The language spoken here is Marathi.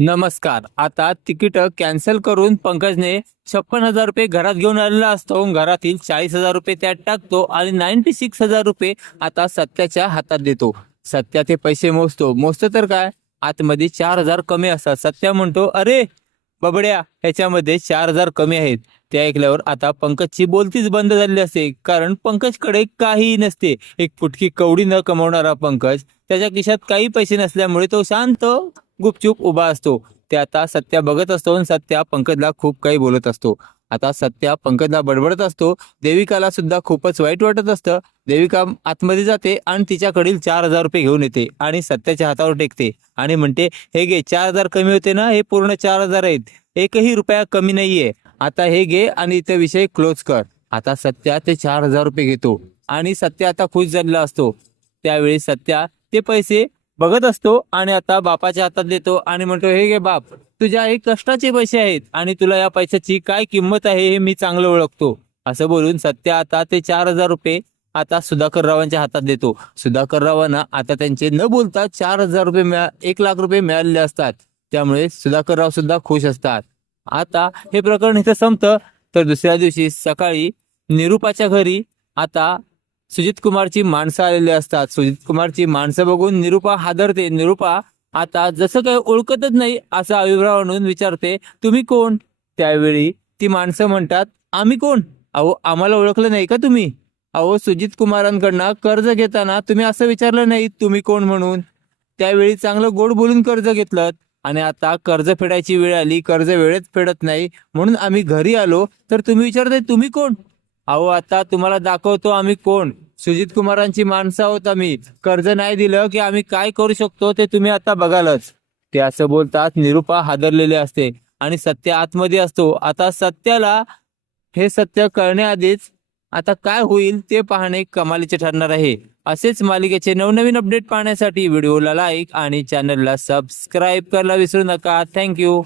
नमस्कार. आता तिकीट कॅन्सल करून पंकजने छप्पन हजार रुपये घरात घेऊन आलेला असतो. घरातील चाळीस हजार रुपये त्यात टाकतो आणि नाईन्टी सिक्स हजार रुपये आता सत्याच्या हातात देतो. सत्या ते पैसे मोजतो. मोजतो तर काय? आतमध्ये चार हजार कमी असतात. सत्या म्हणतो अरे बबड्या ह्याच्यामध्ये चार हजार कमी आहेत. ते ऐकल्यावर आता पंकजची बोलतीच बंद झालेली असते. कारण पंकजकडे काहीही नसते. एक फुटकी कवडी न कमवणारा पंकज त्याच्या खिशात काही पैसे नसल्यामुळे तो शांत गुपचूप उभा असतो. ते आता सत्या बघत असतो आणि सत्या पंकजला खूप काही बोलत असतो. आता सत्या पंकजला बडबडत असतो. देविकाला सुद्धा खूपच वाईट वाटत असतं. देविका आतमध्ये जाते आणि तिच्याकडील चार हजार रुपये घेऊन येते आणि सत्याच्या हातावर टेकते आणि म्हणते हे घे चार हजार कमी होते ना हे पूर्ण चार हजार आहेत. एकही रुपया कमी नाहीये. आता हे घे आणि इथे विषय क्लोज कर. आता सत्या ते चार हजार रुपये घेतो आणि सत्या आता खुश झालेला असतो. त्यावेळी सत्या ते पैसे बघत असतो आणि आता बापाच्या हातात देतो आणि म्हणतो हे गे बाप तुझ्या हे कष्टाचे पैसे आहेत आणि तुला या पैशाची काय किंमत आहे हे मी चांगलं ओळखतो. असं बोलून सत्या आता ते चार हजार रुपये आता सुधाकर रावांच्या हातात देतो. सुधाकर रावांना आता त्यांचे न बोलता चार हजार रुपये मिळा एक लाख रुपये मिळालेले असतात. त्यामुळे सुधाकर राव सुद्धा खुश असतात. आता हे प्रकरण इथं संपतं. तर दुसऱ्या दिवशी सकाळी निरुपाच्या घरी आता सुजित कुमारची माणसं आलेली असतात. सुजित कुमारची माणसं बघून निरुपा हादरते. निरुपा आता जसं काही ओळखतच नाही असं अभिप्राय म्हणून विचारते तुम्ही कोण? त्यावेळी ती माणसं म्हणतात आम्ही कोण? अहो आम्हाला ओळखलं नाही का तुम्ही? अहो सुजित कुमारांकडनं कर्ज घेताना तुम्ही असं विचारलं नाही तुम्ही कोण म्हणून? त्यावेळी चांगलं गोड बोलून कर्ज घेतलं आणि आता कर्ज फेडायची वेळ आली. कर्ज वेळेत फेडत नाही. म्हणून आम्ही घरी आलो. तर तुम्ही विचारताय तुम्ही कोण? अहो आता तुम्हाला दाखवतो आम्ही कोण. सुजित कुमारांची माणसं आहोत आम्ही. कर्ज नाही दिलं की आम्ही काय करू शकतो ते तुम्ही आता बघालच. ते असं बोलतात निरुपा हादरलेले असते आणि सत्य आतमध्ये असतो. आता सत्याला हे सत्य कळण्याआधीच आता काय होईल ते पाहणे कमालीचे ठरणार आहे. असेच मालिकेचे नवनवीन अपडेट पाहण्यासाठी व्हिडिओला लाईक आणि चॅनलला सबस्क्राईब करायला विसरू नका. थँक्यू